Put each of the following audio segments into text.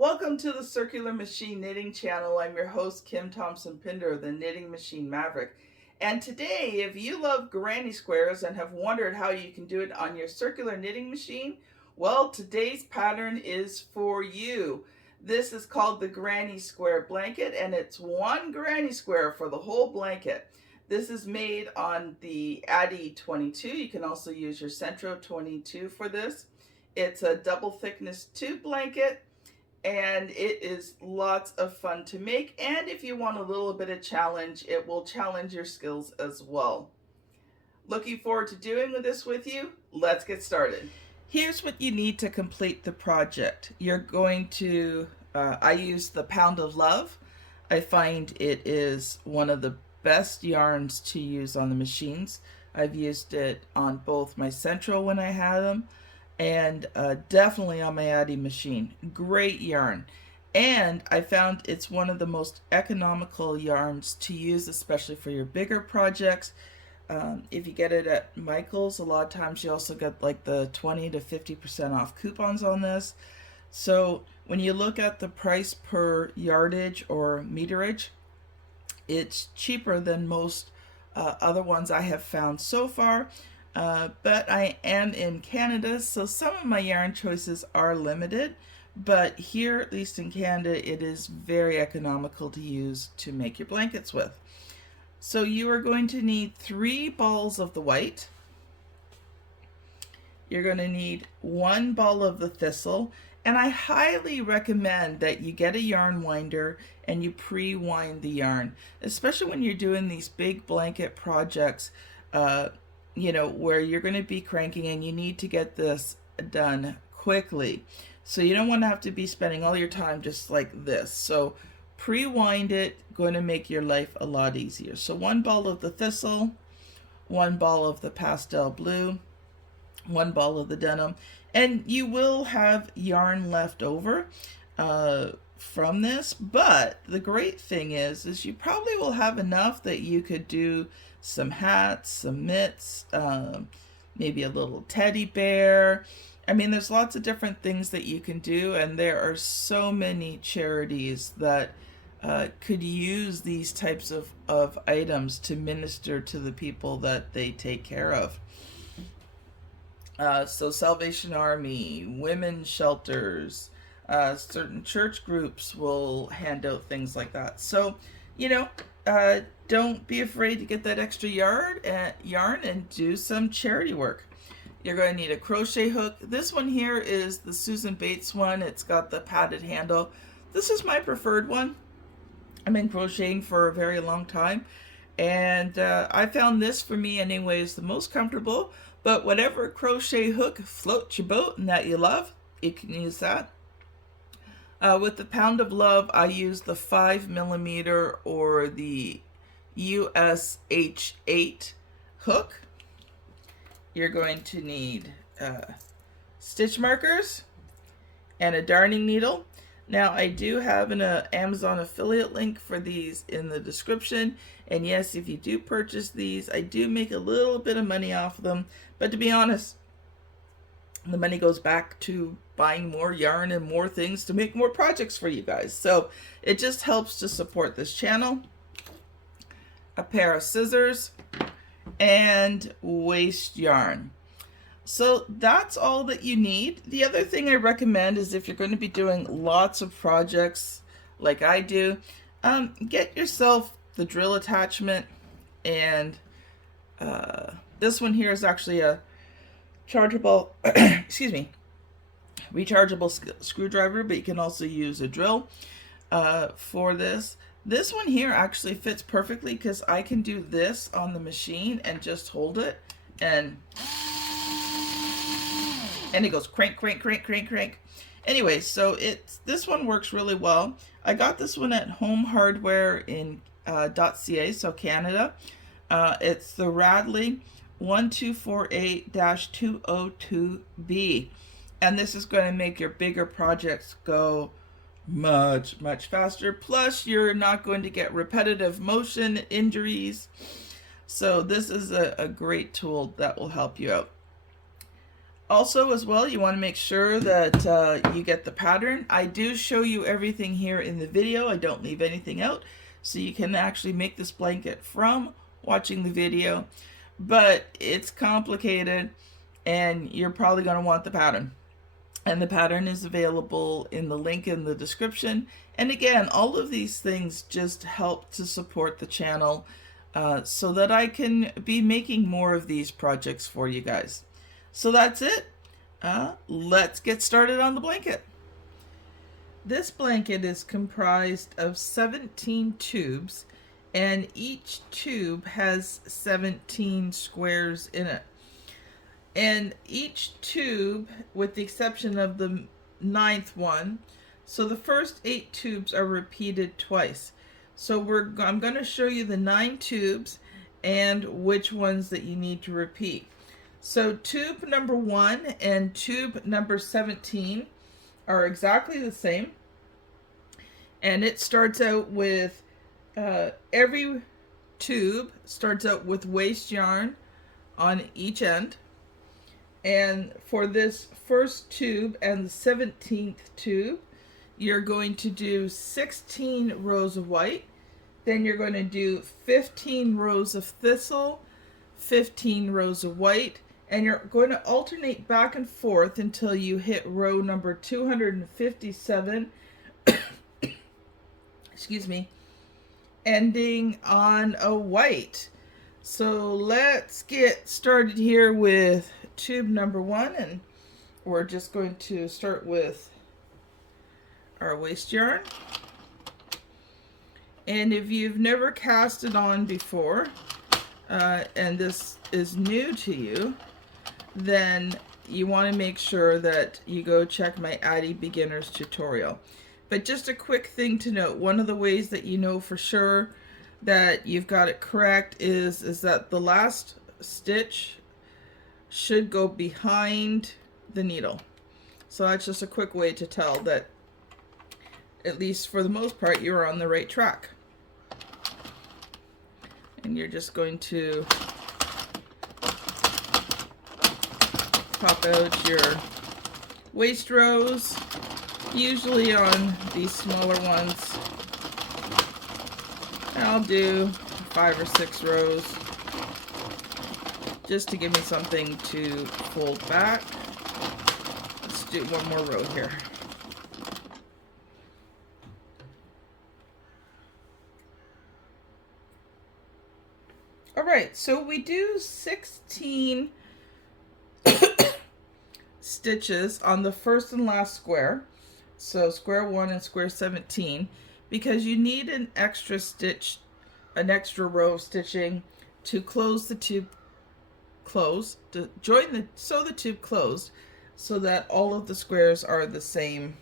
Welcome to the Circular Machine Knitting Channel. I'm your host, Kim Thompson-Pinder, the Knitting Machine Maverick. And today, if you love granny squares and have wondered how you can do it on your circular knitting machine, well, today's pattern is for you. This is called the granny square blanket, and it's one granny square for the whole blanket. This is made on the Addi 22. You can also use your Sentro 22 for this. It's a double thickness tube blanket, and it is lots of fun to make, and if you want a little bit of challenge, it will challenge your skills as well. Looking forward to doing this with you. Let's get started. Here's what you need to complete the project. You're going to, I use the Pound of Love. I find it is one of the best yarns to use on the machines. I've used it on both my Sentro when I had them, and definitely on my Addi machine. Great yarn. And I found it's one of the most economical yarns to use, especially for your bigger projects. If you get it at Michael's, a lot of times you also get like the 20 to 50% off coupons on this. So when you look at the price per yardage or meterage, it's cheaper than most other ones I have found so far. But I am in Canada, so some of my yarn choices are limited, but here, at least in Canada, it is very economical to use to make your blankets with. So you are going to need 3 balls of the white. You're going to need 1 ball of the thistle, and I highly recommend that you get a yarn winder and you pre-wind the yarn, especially when you're doing these big blanket projects, you know, where you're going to be cranking and you need to get this done quickly. So you don't want to have to be spending all your time just like this. So pre-wind it, going to make your life a lot easier. So 1 ball of the thistle, 1 ball of the pastel blue, 1 ball of the denim, and you will have yarn left over from this, but the great thing is you probably will have enough that you could do some hats, some mitts, maybe a little teddy bear. I mean, there's lots of different things that you can do, and there are so many charities that could use these types of items to minister to the people that they take care of. So Salvation Army, women's shelters, certain church groups will hand out things like that. So, you know, don't be afraid to get that extra yarn and do some charity work. You're going to need a crochet hook. This one here is the Susan Bates one. It's got the padded handle. This is my preferred one. I've been crocheting for a very long time, and I found this for me anyway is the most comfortable. But whatever crochet hook floats your boat and that you love, you can use that. With the Pound of Love, I use the 5mm or the US H8 hook. You're going to need stitch markers and a darning needle. Now, I do have an Amazon affiliate link for these in the description. And yes, if you do purchase these, I do make a little bit of money off of them. But to be honest, the money goes back to buying more yarn and more things to make more projects for you guys. So it just helps to support this channel. A pair of scissors and waste yarn. So that's all that you need. The other thing I recommend is if you're going to be doing lots of projects like I do, get yourself the drill attachment, and this one here is actually a chargeable, excuse me, rechargeable screwdriver, but you can also use a drill for this. This one here actually fits perfectly because I can do this on the machine and just hold it, and it goes crank, crank, crank, crank, crank. Anyway, so this one works really well. I got this one at Home Hardware in .ca, so Canada. It's the Radley 1248-202B, and this is going to make your bigger projects go much faster. Plus, you're not going to get repetitive motion injuries. So this is a great tool that will help you out. Also, as well, you want to make sure that you get the pattern. I do show you everything here in the video. I don't leave anything out, so you can actually make this blanket from watching the video, but it's complicated and you're probably going to want the pattern. And the pattern is available in the link in the description. And again, all of these things just help to support the channel so that I can be making more of these projects for you guys. So that's it. Let's get started on the blanket. This blanket is comprised of 17 tubes, and each tube has 17 squares in it. And each tube, with the exception of the 9th one, so the first 8 tubes are repeated twice. So I'm going to show you the 9 tubes and which ones that you need to repeat. So tube number 1 and tube number 17 are exactly the same. And it starts out with, every tube starts out with waste yarn on each end. And for this first tube and the 17th tube, you're going to do 16 rows of white. Then you're going to do 15 rows of thistle, 15 rows of white, and you're going to alternate back and forth until you hit row number 257, excuse me, ending on a white. So let's get started here with tube number 1, and we're just going to start with our waste yarn. And if you've never cast it on before, and this is new to you, then you want to make sure that you go check my Addi beginners tutorial. But just a quick thing to note, one of the ways that you know for sure that you've got it correct is that the last stitch should go behind the needle. So that's just a quick way to tell that, at least for the most part, you're on the right track. And you're just going to pop out your waste rows, usually on these smaller ones. And I'll do 5 or 6 rows just to give me something to fold back. Let's do one more row here. Alright, so we do 16 stitches on the first and last square. So square 1 and square 17, because you need an extra stitch, an extra row of stitching to close the tube closed, to sew the tube closed, so that all of the squares are the same,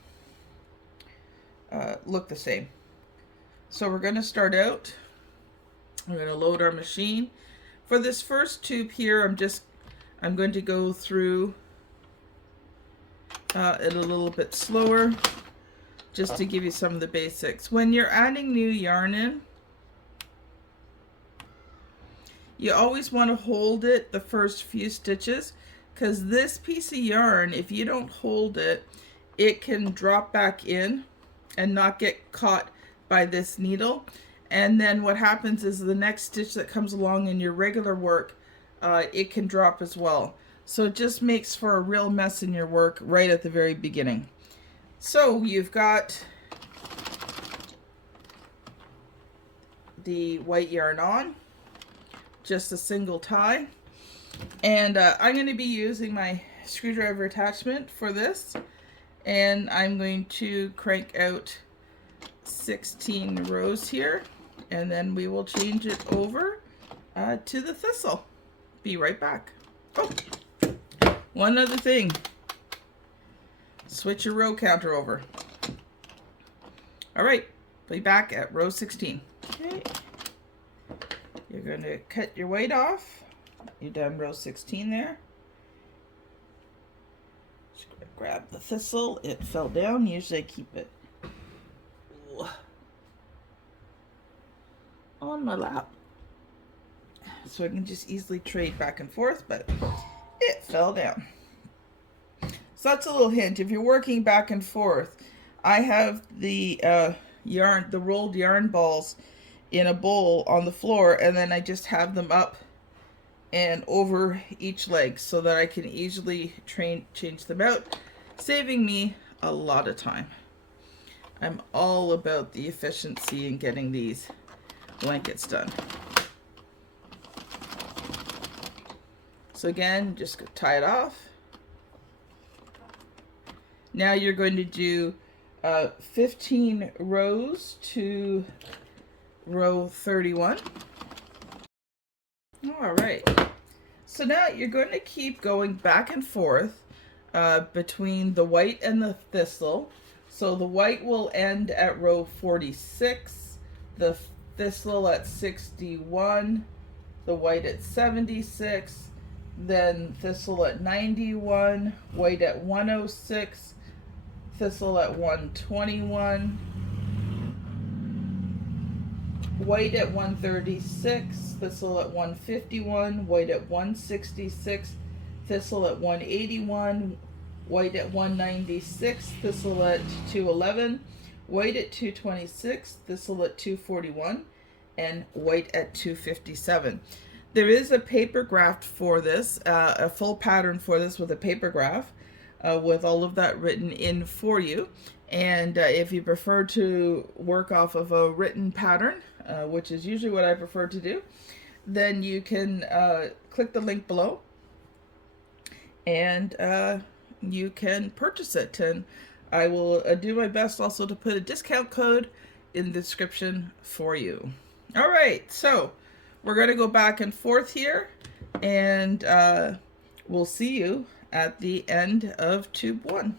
look the same. So we're going to start out. We're going to load our machine. For this first tube here, I'm going to go through it a little bit slower, just to give you some of the basics. When you're adding new yarn in, you always want to hold it the first few stitches, because this piece of yarn, if you don't hold it, it can drop back in and not get caught by this needle. And then what happens is the next stitch that comes along in your regular work, it can drop as well. So it just makes for a real mess in your work right at the very beginning. So you've got the white yarn on, just a single tie. And I'm going to be using my screwdriver attachment for this. And I'm going to crank out 16 rows here. And then we will change it over to the thistle. Be right back. Oh, one other thing. Switch your row counter over. All right, be back at row 16. Okay. You're going to cut your white off. You're done row 16 there. Just grab the thistle. It fell down. Usually I keep it on my lap, so I can just easily trade back and forth, but it fell down. So that's a little hint. If you're working back and forth, I have the yarn, the rolled yarn balls in a bowl on the floor, and then I just have them up and over each leg so that I can easily change them out, saving me a lot of time. I'm all about the efficiency in getting these blankets done. So again, just tie it off. Now you're going to do 15 rows to row 31. All right. So now you're going to keep going back and forth between the white and the thistle. So the white will end at row 46, the thistle at 61, the white at 76, then thistle at 91, white at 106, thistle at 121, white at 136, thistle at 151, white at 166, thistle at 181, white at 196, thistle at 211, white at 226, thistle at 241, and white at 257. There is a paper graph for this, a full pattern for this with a paper graph with all of that written in for you. And if you prefer to work off of a written pattern, which is usually what I prefer to do, then you can click the link below and you can purchase it. And I will do my best also to put a discount code in the description for you. All right, so we're going to go back and forth here, and we'll see you at the end of tube 1.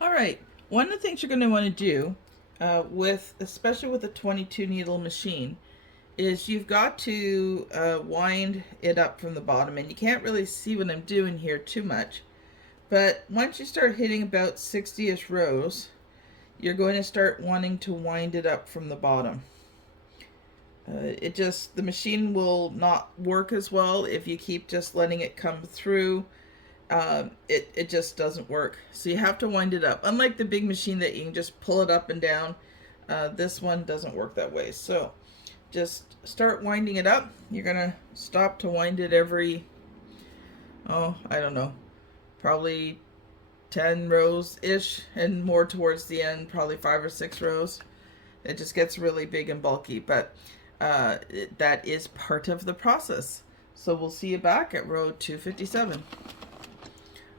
All right, one of the things you're going to want to do especially with a 22 needle machine, is you've got to wind it up from the bottom, and you can't really see what I'm doing here too much, but once you start hitting about 60-ish rows, you're going to start wanting to wind it up from the bottom. The machine will not work as well if you keep just letting it come through. It just doesn't work. So you have to wind it up. Unlike the big machine that you can just pull it up and down, this one doesn't work that way. So just start winding it up. You're gonna stop to wind it every, I don't know, probably 10 rows-ish, and more towards the end, probably 5 or 6 rows. It just gets really big and bulky, but that is part of the process. So we'll see you back at row 257.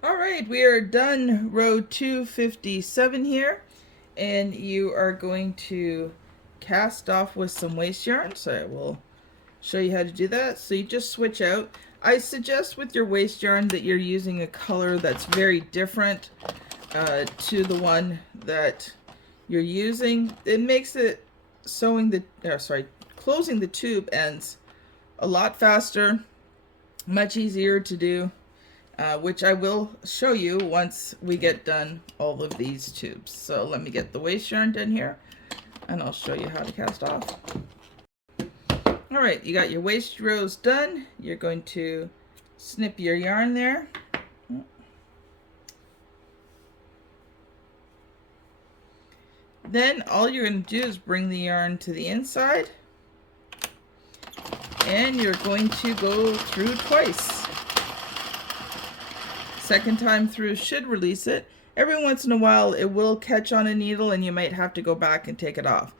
All right, we are done row 257 here, and you are going to cast off with some waste yarn. So I will show you how to do that. So you just switch out. I suggest with your waste yarn that you're using a color that's very different to the one that you're using. It makes it closing the tube ends a lot faster, much easier to do, which I will show you once we get done all of these tubes. So let me get the waste yarn done here, and I'll show you how to cast off. All right, you got your waste rows done. You're going to snip your yarn there. Then all you're going to do is bring the yarn to the inside, and you're going to go through twice. Second time through should release it. Every once in a while it will catch on a needle and you might have to go back and take it off.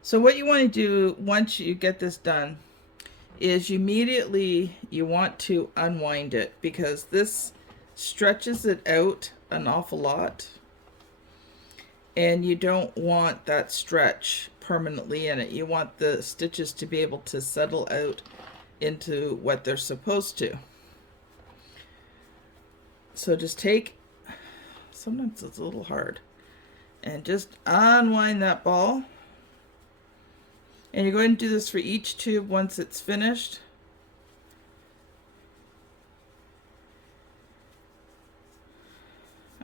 So what you want to do once you get this done is immediately you want to unwind it, because this stretches it out an awful lot, and you don't want that stretch permanently in it. You want the stitches to be able to settle out into what they're supposed to. So just sometimes it's a little hard, and just unwind that ball. And you're going to do this for each tube once it's finished.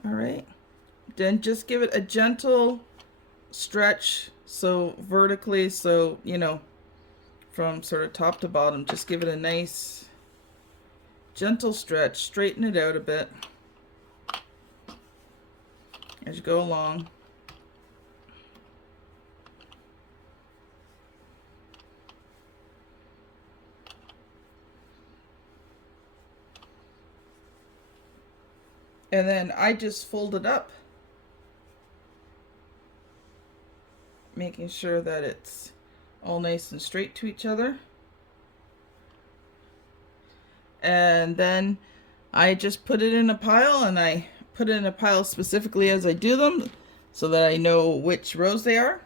All right, then just give it a gentle stretch, so vertically, so you know, from sort of top to bottom, just give it a nice Gentle stretch, straighten it out a bit as you go along. And then I just fold it up, making sure that it's all nice and straight to each other. And then I just put it in a pile, and I put it in a pile specifically as I do them so that I know which rows they are.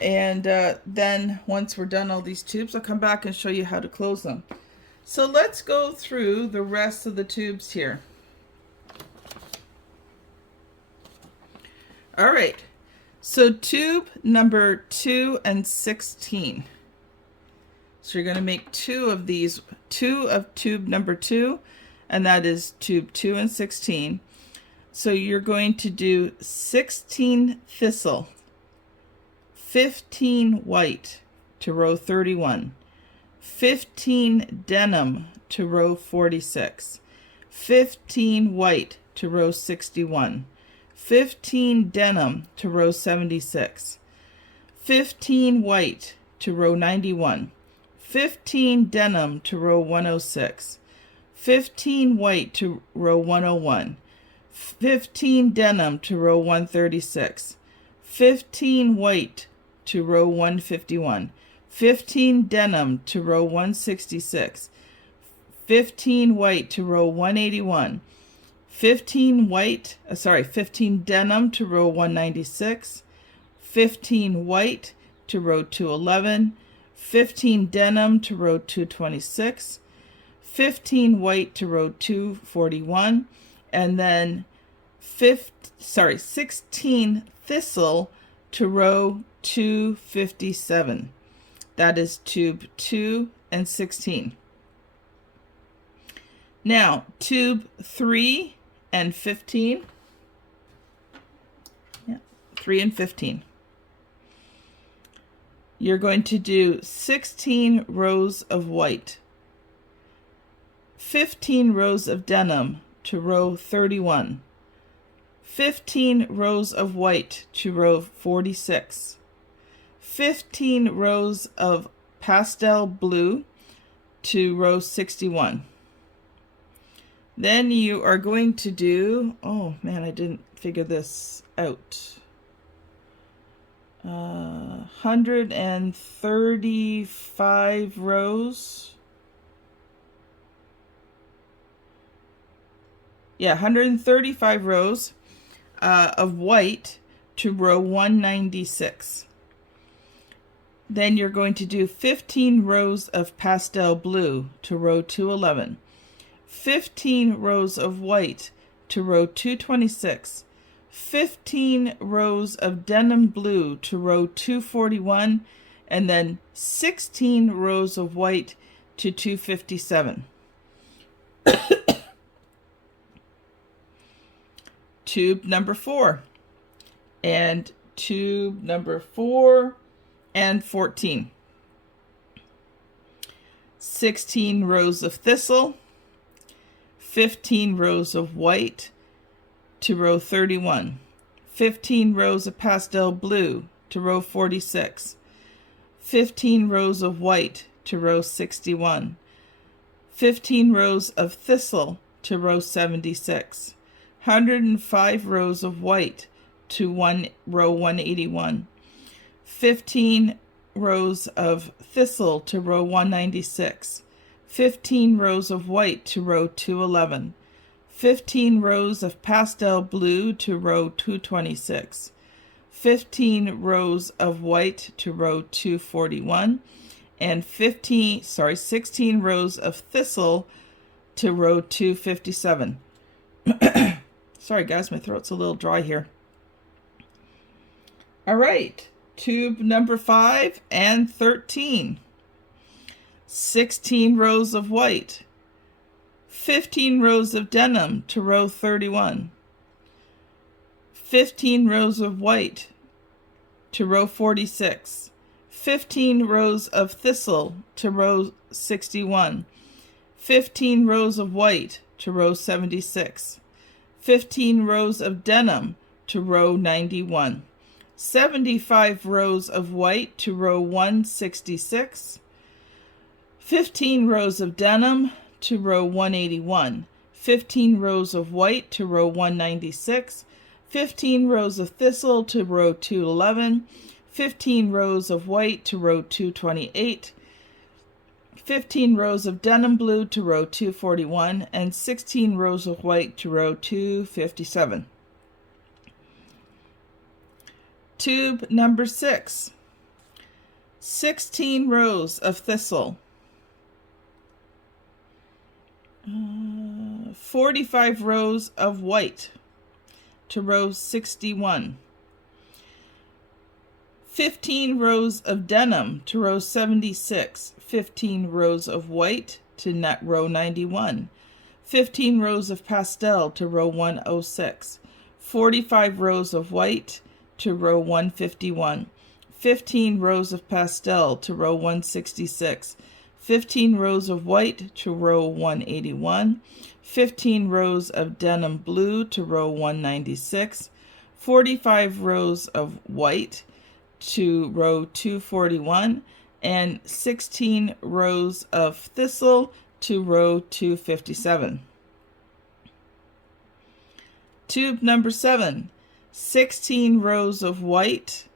And then once we're done all these tubes, I'll come back and show you how to close them. So let's go through the rest of the tubes here. All right, so tube number 2 and 16. So you're going to make 2 of these, 2 of tube number 2, and that is tube 2 and 16. So you're going to do 16 thistle, 15 white to row 31, 15 denim to row 46, 15 white to row 61, 15 denim to row 76, 15 white to row 91, 15 denim to row 106, 15 white to row 101, 15 denim to row 136, 15 white to row 151, 15 denim to row 166, 15 white to row 181, 15 denim to row 196, 15 white to row 211, 15 denim to row 226, 15 white to row 241, and then 16 thistle to row 257. That is tube 2 and 16. Now tube 3 and 15. Yeah, 3 and 15. You're going to do 16 rows of white, 15 rows of denim to row 31, 15 rows of white to row 46, 15 rows of pastel blue to row 61. Then you are going to do, oh man, I didn't figure this out. 135 rows. Yeah, 135 rows of white to row 196. Then you're going to do 15 rows of pastel blue to row 211. 15 rows of white to row 226. 15 rows of denim blue to row 241, and then 16 rows of white to 257. Tube number 4 and tube number 4 and 14. 16 rows of thistle, 15 rows of white to row 31, 15 rows of pastel blue to row 46, 15 rows of white to row 61, 15 rows of thistle to row 76, 105 rows of white to row 181, 15 rows of thistle to row 196, 15 rows of white to row 211, 15 rows of pastel blue to row 226, 15 rows of white to row 241, and 16 rows of thistle to row 257. Sorry guys, my throat's a little dry here. All right, tube number 5 and 13. 16 rows of white, 15 rows of denim to row 31, 15 rows of white to row 46, 15 rows of thistle to row 61, 15 rows of white to row 76, 15 rows of denim to row 91, 75 rows of white to row 166, 15 rows of denim to row 181, 15 rows of white to row 196, 15 rows of thistle to row 211, 15 rows of white to row 228, 15 rows of denim blue to row 241, and 16 rows of white to row 257. Tube number 6, 16 rows of thistle, 45 rows of white to row 61, 15 rows of denim to row 76, 15 rows of white to row 91, 15 rows of pastel to row 106, 45 rows of white to row 151, 15 rows of pastel to row 166, 15 rows of white to row 181, 15 rows of denim blue to row 196, 45 rows of white to row 241, and 16 rows of thistle to row 257. Tube number 7, 16 rows of white,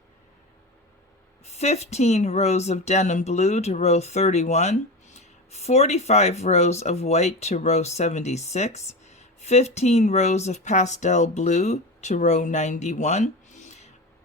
15 rows of denim blue to row 31, 45 rows of white to row 76, 15 rows of pastel blue to row 91,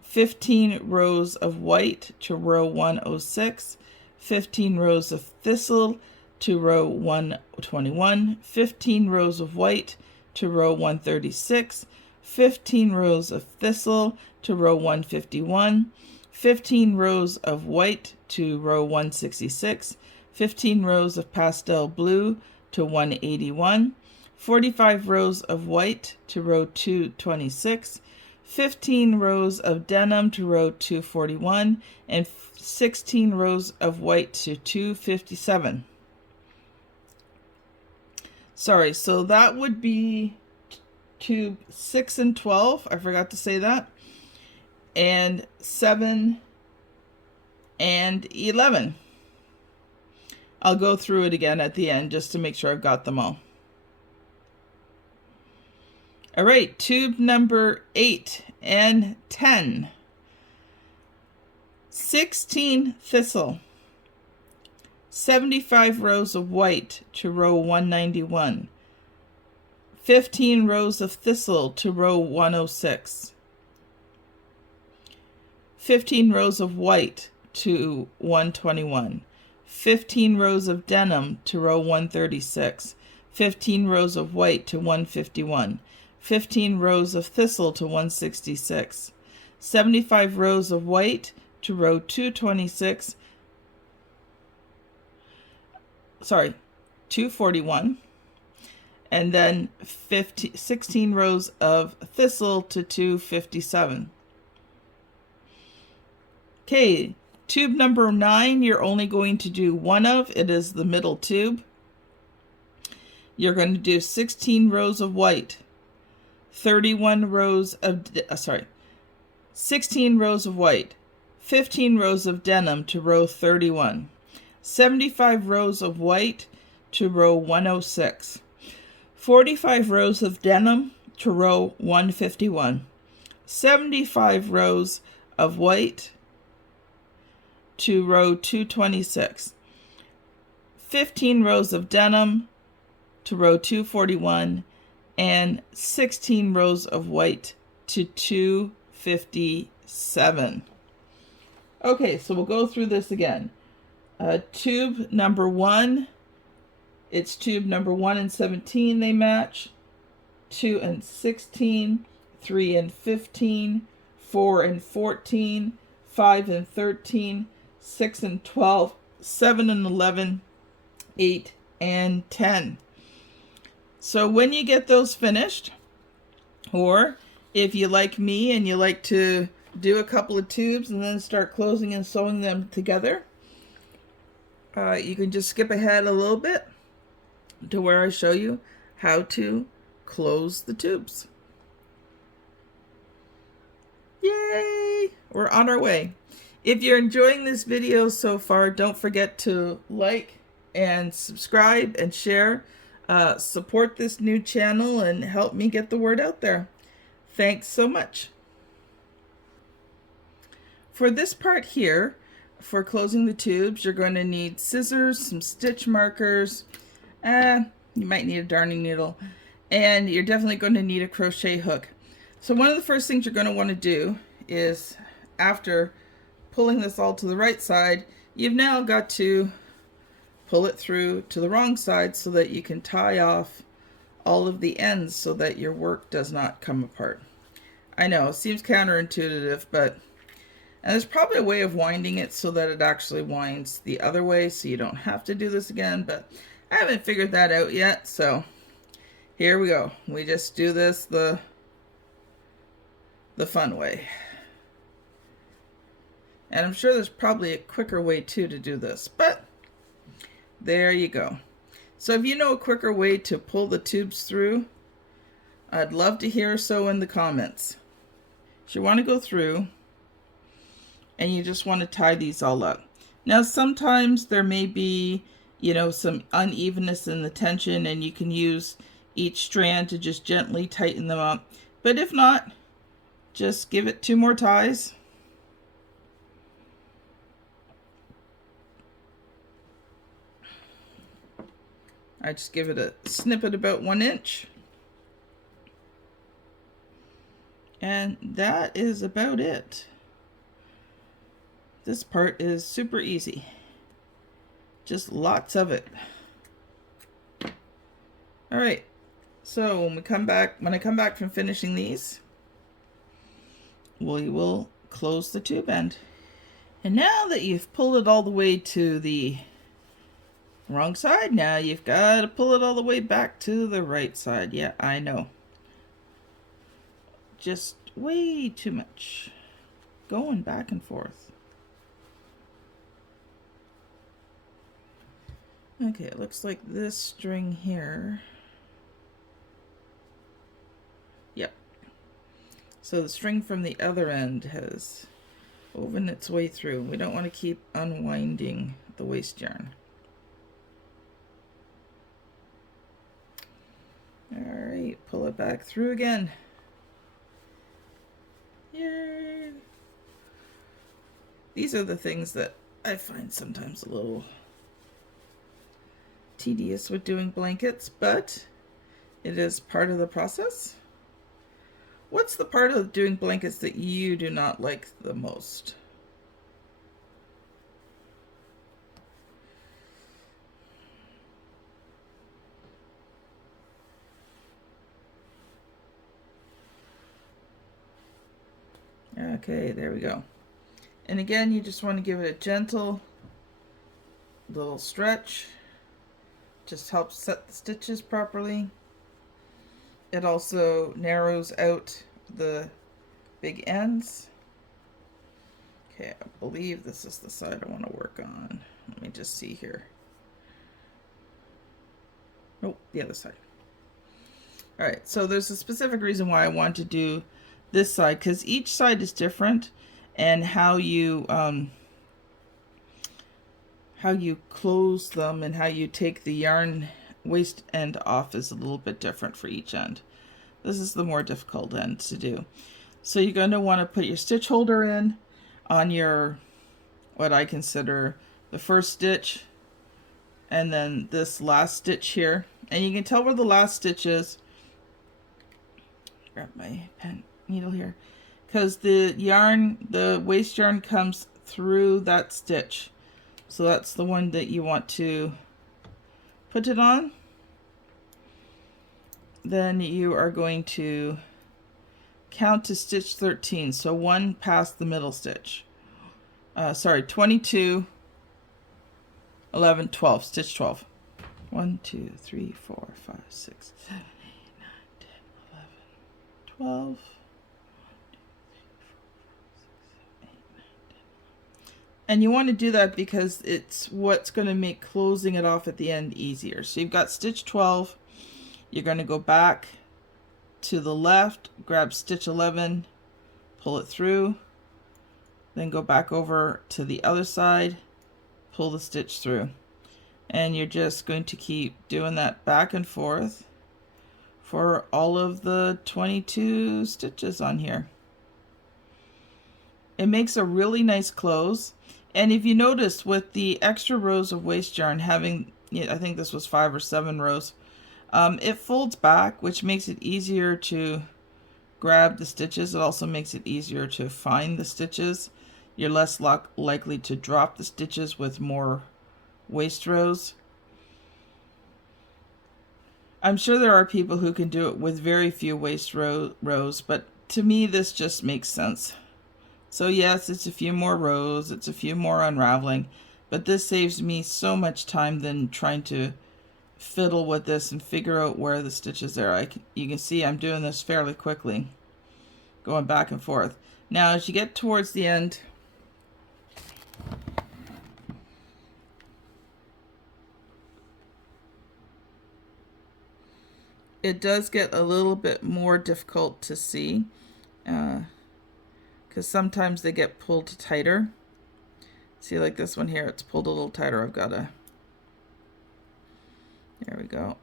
15 rows of white to row 106, 15 rows of thistle to row 121, 15 rows of white to row 136, 15 rows of thistle to row 151, 15 rows of white to row 166, 15 rows of pastel blue to 181, 45 rows of white to row 226, 15 rows of denim to row 241, and 16 rows of white to 257. Sorry, so that would be tube 6 and 12. I forgot to say that. And 7 and 11. I'll go through it again at the end just to make sure I've got them all. All right, tube number 8 and 10. 16 thistle, 75 rows of white to row 191, 15 rows of thistle to row 106, 15 rows of white to 121, 15 rows of denim to row 136, 15 rows of white to 151, 15 rows of thistle to 166, 75 rows of white to row 241, and then 16 rows of thistle to 257. Okay, tube number 9, you're only going to do one of. It is the middle tube. You're going to do 16 rows of white, 31 rows of, 16 rows of white, 15 rows of denim to row 31, 75 rows of white to row 106, 45 rows of denim to row 151, 75 rows of white to row 226, 15 rows of denim to row 241, and 16 rows of white to 257. Okay, so we'll go through this again. Tube number 1, it's tube number 1 and 17, they match. 2 and 16, 3 and 15, 4 and 14, 5 and 13, 6 and 12, 7 and 11, 8 and 10. So when you get those finished, or if you like me and you like to do a couple of tubes and then start closing and sewing them together, you can just skip ahead a little bit. to where I show you how to close the tubes. Yay! We're on our way. If you're enjoying this video so far, don't forget to like and subscribe and share. Support this new channel and help me get the word out there. Thanks so much. For this part here, for closing the tubes, you're going to need scissors, some stitch markers, you might need a darning needle, and you're definitely going to need a crochet hook. So one of the first things you're going to want to do is, after pulling this all to the right side, you've now got to pull it through to the wrong side so that you can tie off all of the ends so that your work does not come apart. I know, it seems counterintuitive, but and there's probably a way of winding it so that it actually winds the other way so you don't have to do this again, but I haven't figured that out yet, so here we go. We just do this the fun way. And I'm sure there's probably a quicker way too to do this, but there you go. So if you know a quicker way to pull the tubes through, I'd love to hear so in the comments. So you want to go through and you just want to tie these all up. Now sometimes there may be, you know, some unevenness in the tension and you can use each strand to just gently tighten them up. But if not, just give it 2 more ties. I just give it a snippet about 1 inch. And that is about it. This part is super easy. Just lots of it. All right. So when I come back from finishing these, we will close the tube end. And now that you've pulled it all the way to the wrong side, now you've got to pull it all the way back to the right side. Yeah, I know. Just way too much going back and forth. Okay, it looks like this string here. Yep. So the string from the other end has woven its way through. We don't want to keep unwinding the waste yarn. Alright, pull it back through again. Yay! These are the things that I find sometimes a little tedious with doing blankets, but it is part of the process. What's the part of doing blankets that you do not like the most? Okay, there we go. And again, you just want to give it a gentle little stretch. Just helps set the stitches properly. It also narrows out the big ends. Okay, I believe this is the side I want to work on. Let me just see here. Nope, the other side. All right, so there's a specific reason why I want to do this side, because each side is different, and how you close them and how you take the yarn waste end off is a little bit different for each end. This is the more difficult end to do. So you're going to want to put your stitch holder in on your, what I consider the first stitch, and then this last stitch here, and you can tell where the last stitch is. Grab my pen needle here, because the waste yarn comes through that stitch. So that's the one that you want to put it on. Then you are going to count to stitch 13, so 1 past the middle stitch. 22, 11, 12, stitch 12. 1, 2, 3, 4, 5, 6, 7, 8, 9, 10, 11, 12. And you want to do that because it's what's going to make closing it off at the end easier. So you've got stitch 12. You're going to go back to the left, grab stitch 11, pull it through, then go back over to the other side, pull the stitch through. And you're just going to keep doing that back and forth for all of the 22 stitches on here. It makes a really nice close. And if you notice, with the extra rows of waste yarn, having, I think this was 5 or 7 rows, it folds back, which makes it easier to grab the stitches. It also makes it easier to find the stitches. You're less likely to drop the stitches with more waste rows. I'm sure there are people who can do it with very few waste rows, but to me this just makes sense. So yes, it's a few more rows, it's a few more unraveling, but this saves me so much time than trying to fiddle with this and figure out where the stitches are. You can see I'm doing this fairly quickly, going back and forth. Now as you get towards the end, it does get a little bit more difficult to see because sometimes they get pulled tighter. See, like this one here, it's pulled a little tighter. I've got to, there we go.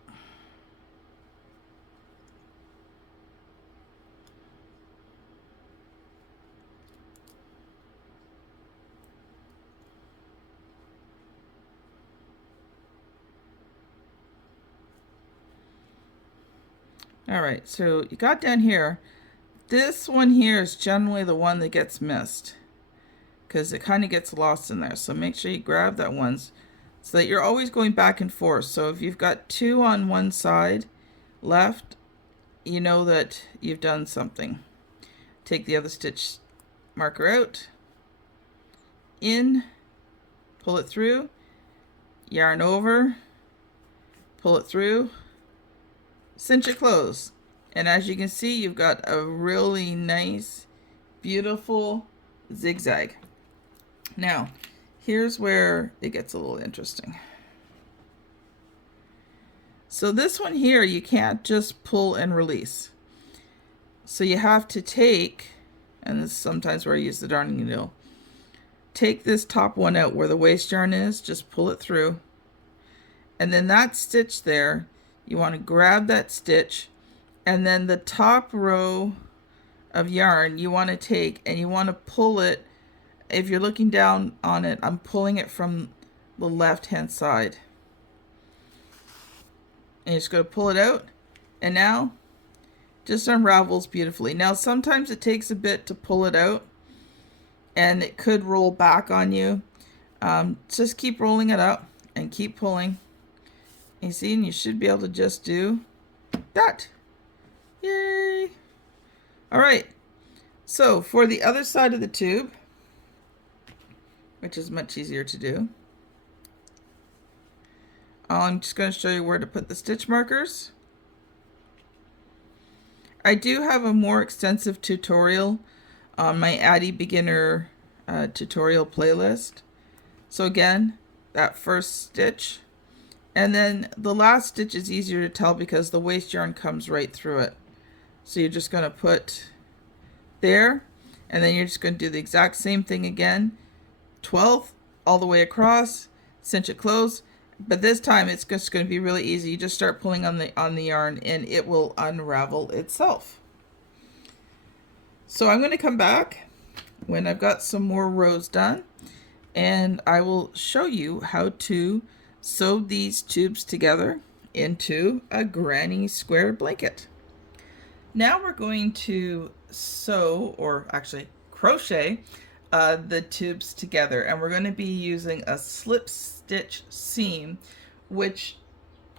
All right, so you got down here. This one here is generally the one that gets missed because it kind of gets lost in there. So make sure you grab that one so that you're always going back and forth. So if you've got 2 on one side left, you know that you've done something. Take the other stitch marker out, in, pull it through, yarn over, pull it through, cinch it close. And as you can see, you've got a really nice, beautiful zigzag. Now, here's where it gets a little interesting. So this one here, you can't just pull and release. So you have to take, and this is sometimes where I use the darning needle, take this top one out where the waste yarn is, just pull it through. And then that stitch there, you want to grab that stitch, and then the top row of yarn you want to take and you want to pull it. If you're looking down on it, I'm pulling it from the left hand side. And you're just going to pull it out, and now just unravels beautifully. Now sometimes it takes a bit to pull it out and it could roll back on you. Just keep rolling it up and keep pulling. You see, and you should be able to just do that. Yay! All right, so for the other side of the tube, which is much easier to do, I'm just going to show you where to put the stitch markers. I do have a more extensive tutorial on my Addi beginner tutorial playlist. So again, that first stitch, and then the last stitch is easier to tell because the waste yarn comes right through it. So you're just going to put there, and then you're just going to do the exact same thing again, 12th all the way across, cinch it close. But this time it's just going to be really easy. You just start pulling on the yarn and it will unravel itself. So I'm going to come back when I've got some more rows done, and I will show you how to sew these tubes together into a granny square blanket. Now we're going to sew, or actually crochet, the tubes together, and we're going to be using a slip stitch seam, which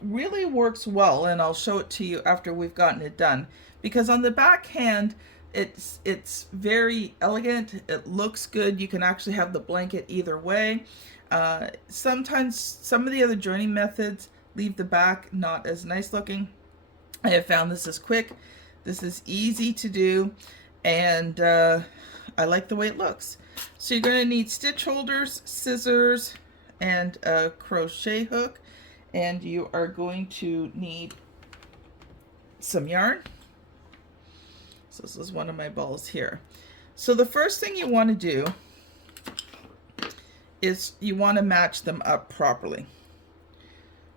really works well, and I'll show it to you after we've gotten it done, because on the back hand it's very elegant, it looks good. You can actually have the blanket either way. Sometimes some of the other joining methods leave the back not as nice looking. I have found this is quick, this is easy to do, and I I like the way it looks. So you're going to need stitch holders, scissors, and a crochet hook. And you are going to need some yarn. So this is one of my balls here. So the first thing you want to do is you want to match them up properly.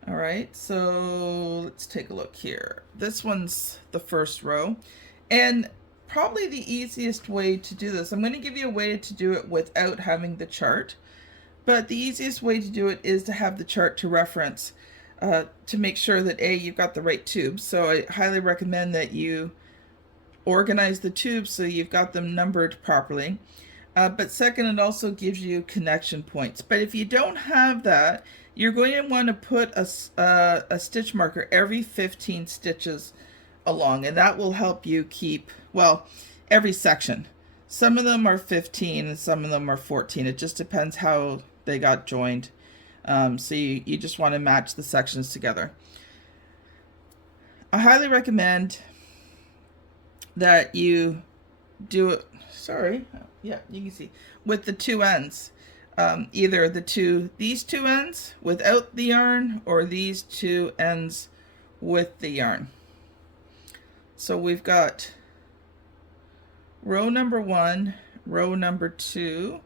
All right, so let's take a look here. This one's the first row, and probably the easiest way to do this, I'm going to give you a way to do it without having the chart, but the easiest way to do it is to have the chart to reference, to make sure that you've got the right tubes. So I highly recommend that you organize the tubes so you've got them numbered properly. But second, it also gives you connection points. But if you don't have that, you're going to want to put a stitch marker every 15 stitches along, and that will help you keep, well, every section. Some of them are 15 and some of them are 14. It just depends how they got joined. So you just want to match the sections together. I highly recommend that you do it, yeah, you can see, with the two ends. Either these two ends without the yarn, or these two ends with the yarn. So we've got row number 1, row number 2.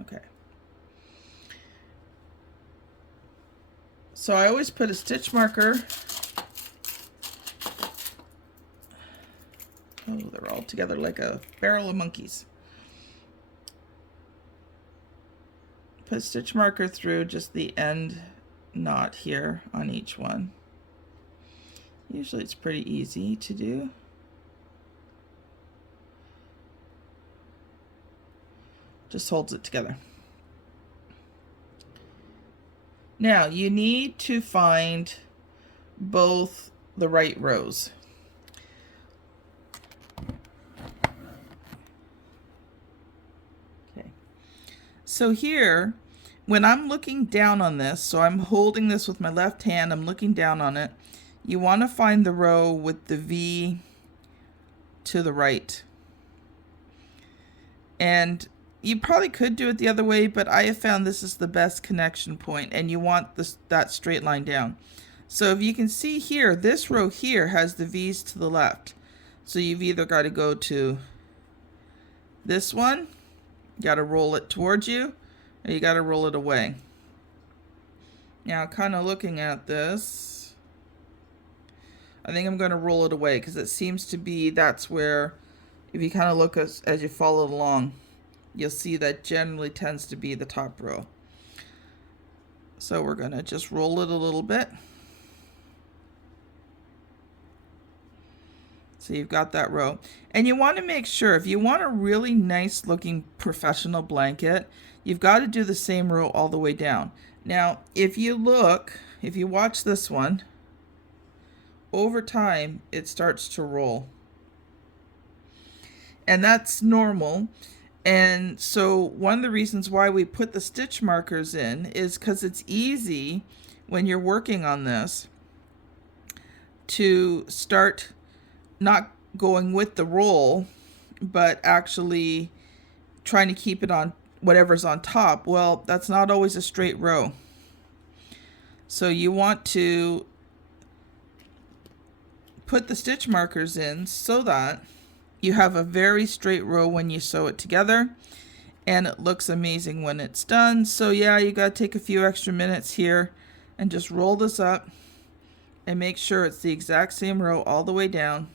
Okay. So I always put a stitch marker. Oh, they're all together like a barrel of monkeys. Put a stitch marker through just the end knot here on each one. Usually it's pretty easy to do. Just holds it together. Now you need to find both the right rows. Okay. So here, when I'm looking down on this, so I'm holding this with my left hand, I'm looking down on it, you want to find the row with the V to the right. And you probably could do it the other way, but I have found this is the best connection point, and you want that straight line down. So if you can see here, this row here has the V's to the left. So you've either got to go to this one, you got to roll it towards you, or you got to roll it away. Now, kind of looking at this, I think I'm going to roll it away, because it seems to be that's where, if you kind of look as you follow along, you'll see that generally tends to be the top row. So we're going to just roll it a little bit. So you've got that row. And you want to make sure, if you want a really nice looking professional blanket, you've got to do the same row all the way down. Now, if you watch this one, over time, it starts to roll. And that's normal. And so one of the reasons why we put the stitch markers in is because it's easy when you're working on this to start not going with the roll, but actually trying to keep it on whatever's on top. Well, that's not always a straight row. So you want to put the stitch markers in so that you have a very straight row when you sew it together, and it looks amazing when it's done. So yeah, you got to take a few extra minutes here and just roll this up and make sure it's the exact same row all the way down,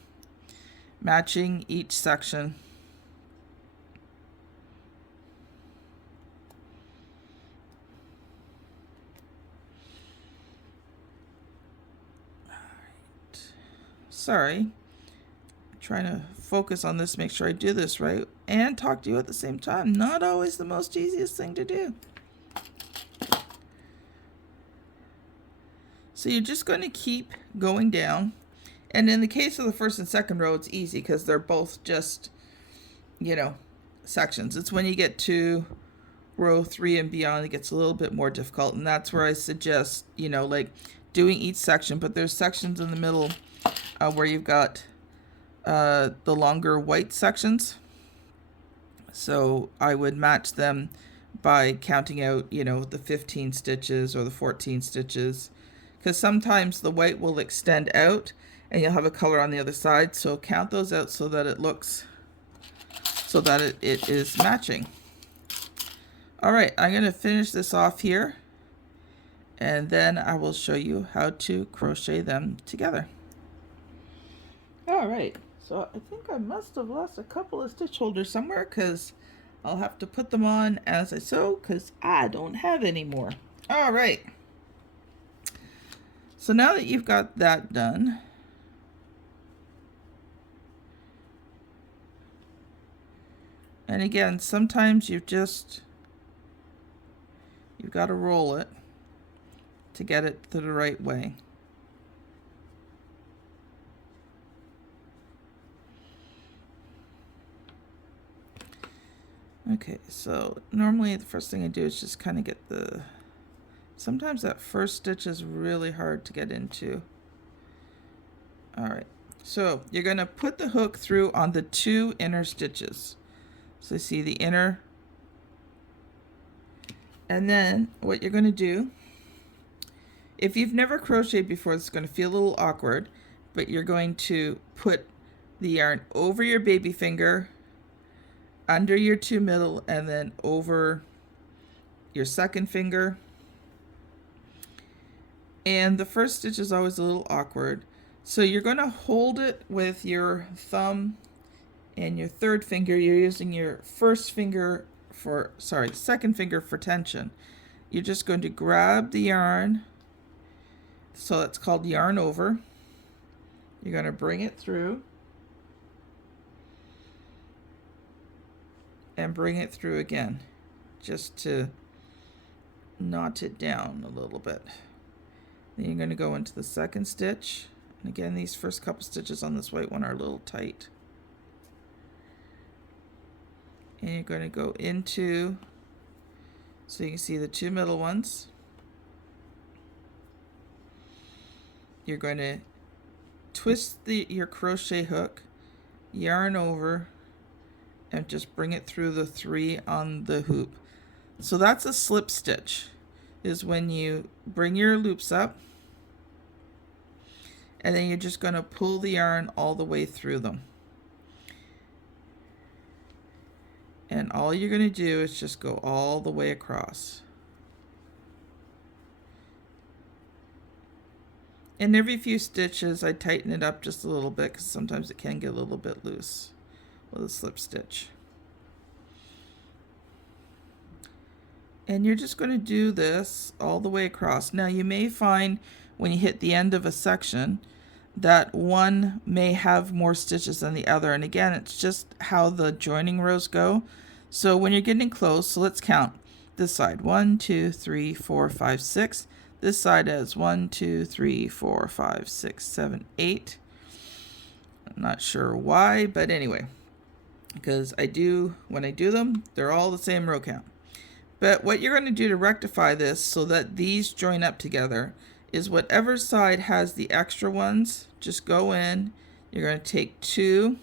matching each section. All right. Sorry. Trying to focus on this, make sure I do this right, and talk to you at the same time. Not always the most easiest thing to do. So you're just going to keep going down. And in the case of the first and second row, it's easy because they're both just, sections. It's when you get to row 3 and beyond, it gets a little bit more difficult. And that's where I suggest, like doing each section. But there's sections in the middle where you've got the longer white sections. So I would match them by counting out, you know, the 15 stitches or the 14 stitches, because sometimes the white will extend out and you'll have a color on the other side. So count those out so that it looks, so that it is matching. All right, I'm going to finish this off here, and then I will show you how to crochet them together. All right, so I think I must have lost a couple of stitch holders somewhere, because I'll have to put them on as I sew, because I don't have any more. All right, so now that you've got that done, and again, sometimes you've got to roll it to get it to the right way. Okay, so normally the first thing I do is just kind of get sometimes that first stitch is really hard to get into. All right, so you're going to put the hook through on the 2 inner stitches. So see the inner, and then what you're going to do, if you've never crocheted before, it's going to feel a little awkward, but you're going to put the yarn over your baby finger, under your 2 middle, and then over your second finger. And the first stitch is always a little awkward, so you're going to hold it with your thumb and your third finger. You're using your second finger for tension. You're just going to grab the yarn, so it's called yarn over. You're going to bring it through and bring it through again, just to knot it down a little bit. Then you're going to go into the second stitch, and again, these first couple stitches on this white one are a little tight. And you're going to go into, so you can see the 2 middle ones. You're going to twist your crochet hook, yarn over, and just bring it through the 3 on the hoop. So that's a slip stitch, is when you bring your loops up, and then you're just going to pull the yarn all the way through them. And all you're going to do is just go all the way across. And every few stitches I tighten it up just a little bit, because sometimes it can get a little bit loose with a slip stitch. And you're just going to do this all the way across. Now you may find when you hit the end of a section that one may have more stitches than the other, and again, it's just how the joining rows go. So when you're getting close, so let's count this side: 1, 2, 3, 4, 5, 6. This side has 1, 2, 3, 4, 5, 6, 7, 8. I'm not sure why, but anyway, because when I do them, they're all the same row count. But what you're going to do to rectify this so that these join up together is whatever side has the extra ones, just go in. You're going to take 2,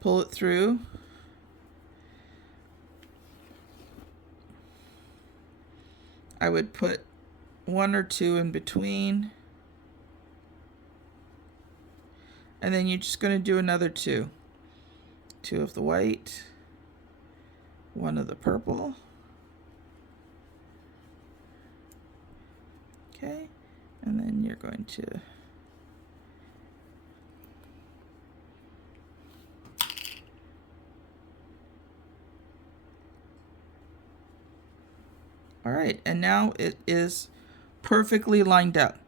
pull it through, I would put 1 or 2 in between, and then you're just going to do another 2 of the white, 1 of the purple. Okay, and then you're going to all right, and now it is perfectly lined up.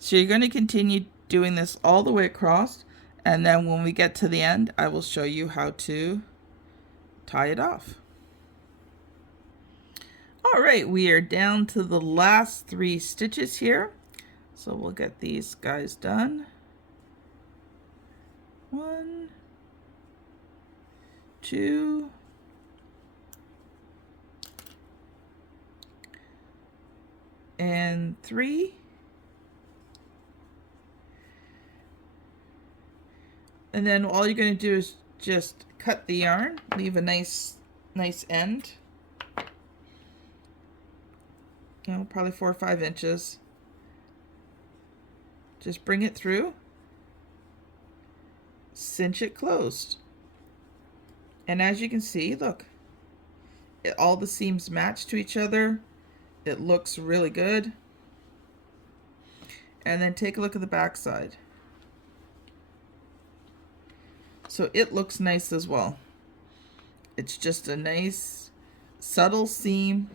So you're going to continue doing this all the way across, and then when we get to the end, I will show you how to tie it off. All right, we are down to the last 3 stitches here. So we'll get these guys done. 1, 2, and 3. And then all you're going to do is just cut the yarn, leave a nice end, you know, probably 4 or 5 inches. Just bring it through, cinch it closed. And as you can see, look, all the seams match to each other. It looks really good. And then take a look at the back side. So it looks nice as well. It's just a nice subtle seam.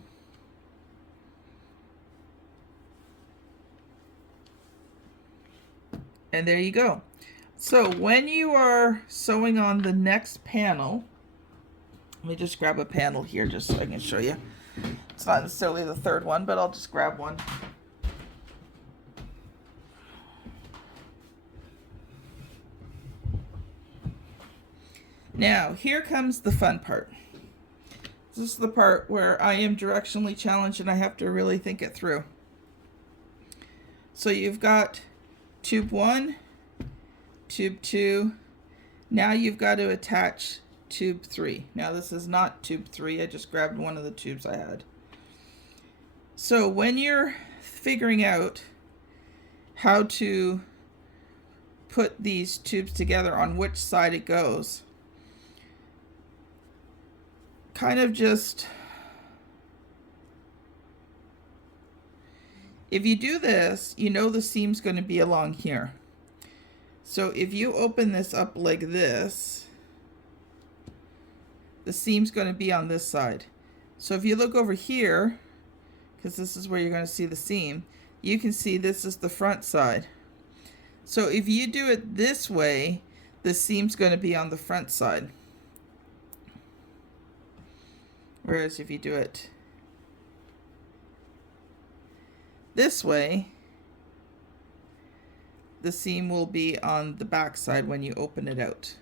And there you go. So when you are sewing on the next panel, let me just grab a panel here just so I can show you. It's not necessarily the third one, but I'll just grab one. Now, here comes the fun part. This is the part where I am directionally challenged and I have to really think it through. So you've got tube 1, tube 2. Now you've got to attach tube 3. Now this is not tube 3. I just grabbed one of the tubes I had. So when you're figuring out how to put these tubes together on which side it goes, kind of just, if you do this, you know the seam's going to be along here. So if you open this up like this, the seam's going to be on this side. So if you look over here, because this is where you're going to see the seam, you can see this is the front side. So if you do it this way, the seam's going to be on the front side. Whereas if you do it this way, the seam will be on the back side when you open it out.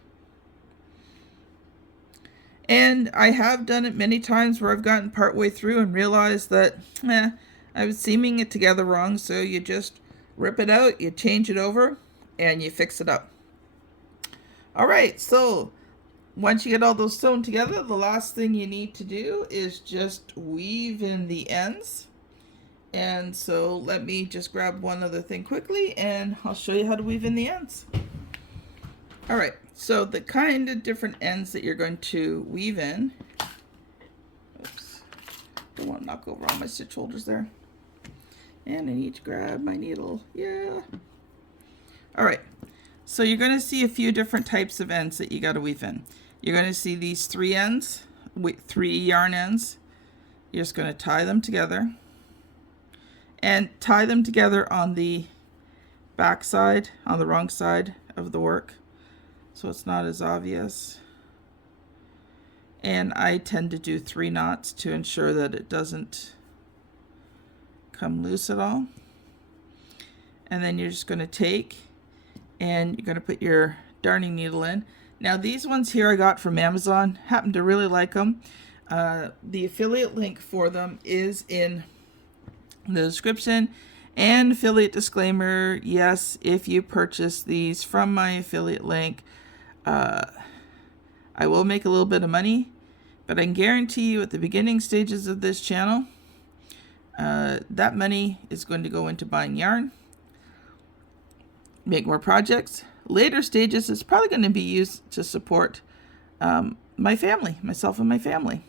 And I have done it many times where I've gotten partway through and realized that I was seaming it together wrong, so you just rip it out, you change it over, and you fix it up. Alright, so once you get all those sewn together, the last thing you need to do is just weave in the ends. And so let me just grab one other thing quickly and I'll show you how to weave in the ends. Alright, so the kind of different ends that you're going to weave in. Oops, don't want to knock over all my stitch holders there. And I need to grab my needle. Yeah. Alright, so you're going to see a few different types of ends that you got to weave in. You're going to see these 3 ends, 3 yarn ends. You're just going to tie them together. And tie them together on the back side, on the wrong side of the work, so it's not as obvious. And I tend to do 3 knots to ensure that it doesn't come loose at all. And then you're just going to take and you're going to put your darning needle in. Now these ones here I got from Amazon, happen to really like them. The affiliate link for them is in the description. And affiliate disclaimer, yes, if you purchase these from my affiliate link, I will make a little bit of money, but I can guarantee you at the beginning stages of this channel, that money is going to go into buying yarn, make more projects. Later stages, it's probably going to be used to support my family, myself and my family.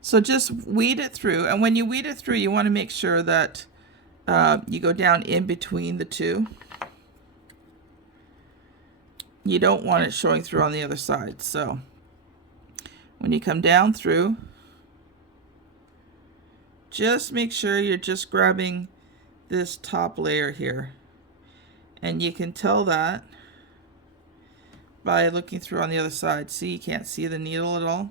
So just weed it through, and when you weed it through, you want to make sure that you go down in between the two. You don't want it showing through on the other side. So when you come down through, just make sure you're just grabbing this top layer here. And you can tell that by looking through on the other side. See, you can't see the needle at all.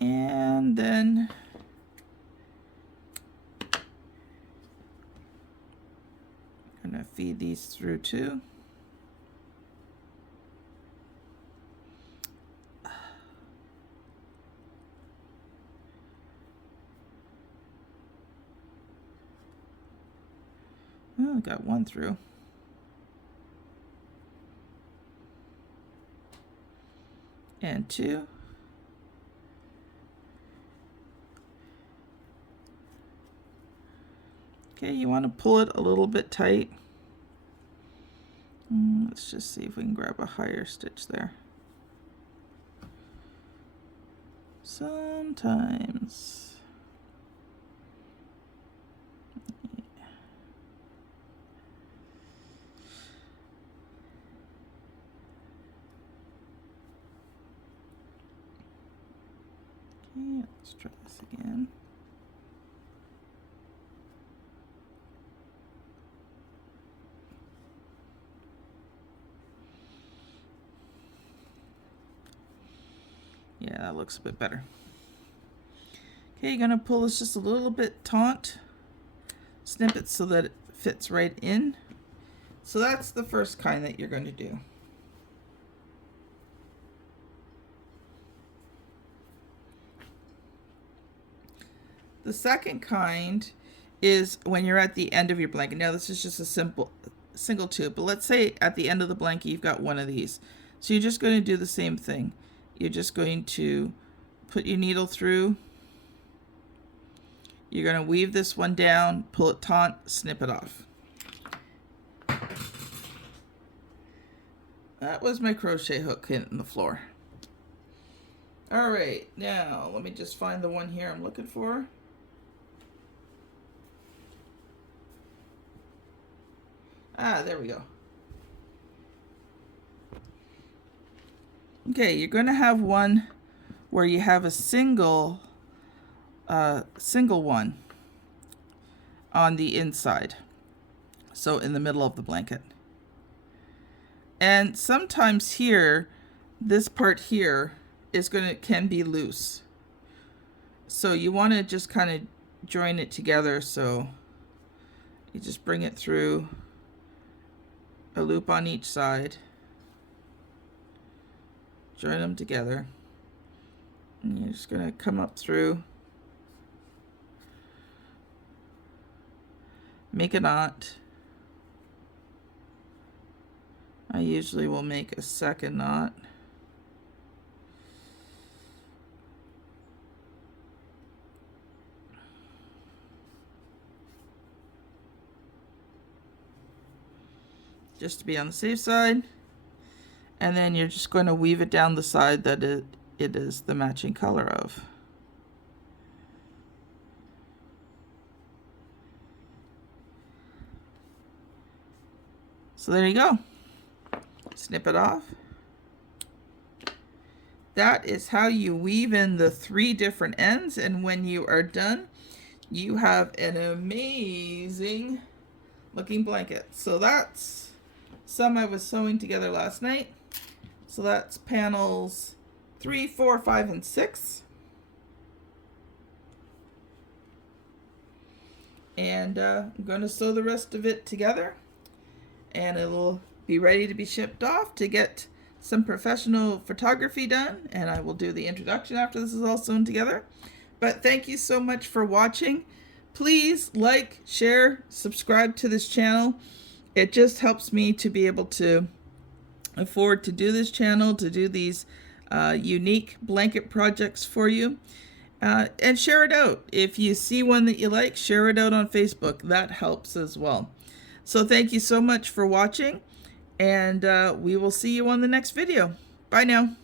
And then I'm going to feed these through too. we got one through. And two. Okay, you want to pull it a little bit tight. Let's just see if we can grab a higher stitch there. Sometimes. Okay, let's try this again. Yeah, that looks a bit better. Okay, you're gonna pull this just a little bit taut, snip it so that it fits right in. So that's the first kind that you're going to do. The second kind is when you're at the end of your blanket. Now this is just a single tube, but let's say at the end of the blanket you've got one of these. So you're just going to do the same thing. You're just going to put your needle through. You're going to weave this one down, pull it taut, snip it off. That was my crochet hook hitting the floor. All right, now let me just find the one here I'm looking for. Ah, there we go. Okay, you're going to have one where you have a single one on the inside, so in the middle of the blanket. And sometimes here, this part here is can be loose. So you want to just kind of join it together. So you just bring it through, a loop on each side, join them together, and you're just going to come up through, make a knot. I usually will make a second knot. Just to be on the safe side. And then you're just going to weave it down the side that it is the matching color of. So there you go. Snip it off. That is how you weave in the 3 different ends, and when you are done, you have an amazing looking blanket. So that's some I was sewing together last night. So that's panels 3, 4, 5, and 6. And I'm going to sew the rest of it together, and it'll be ready to be shipped off to get some professional photography done, and I will do the introduction after this is all sewn together. But thank you so much for watching. Please like, share, subscribe to this channel. It just helps me to be able to afford to do this channel, to do these unique blanket projects for you. And share it out. If you see one that you like, share it out on Facebook. That helps as well. So thank you so much for watching, and we will see you on the next video. Bye now.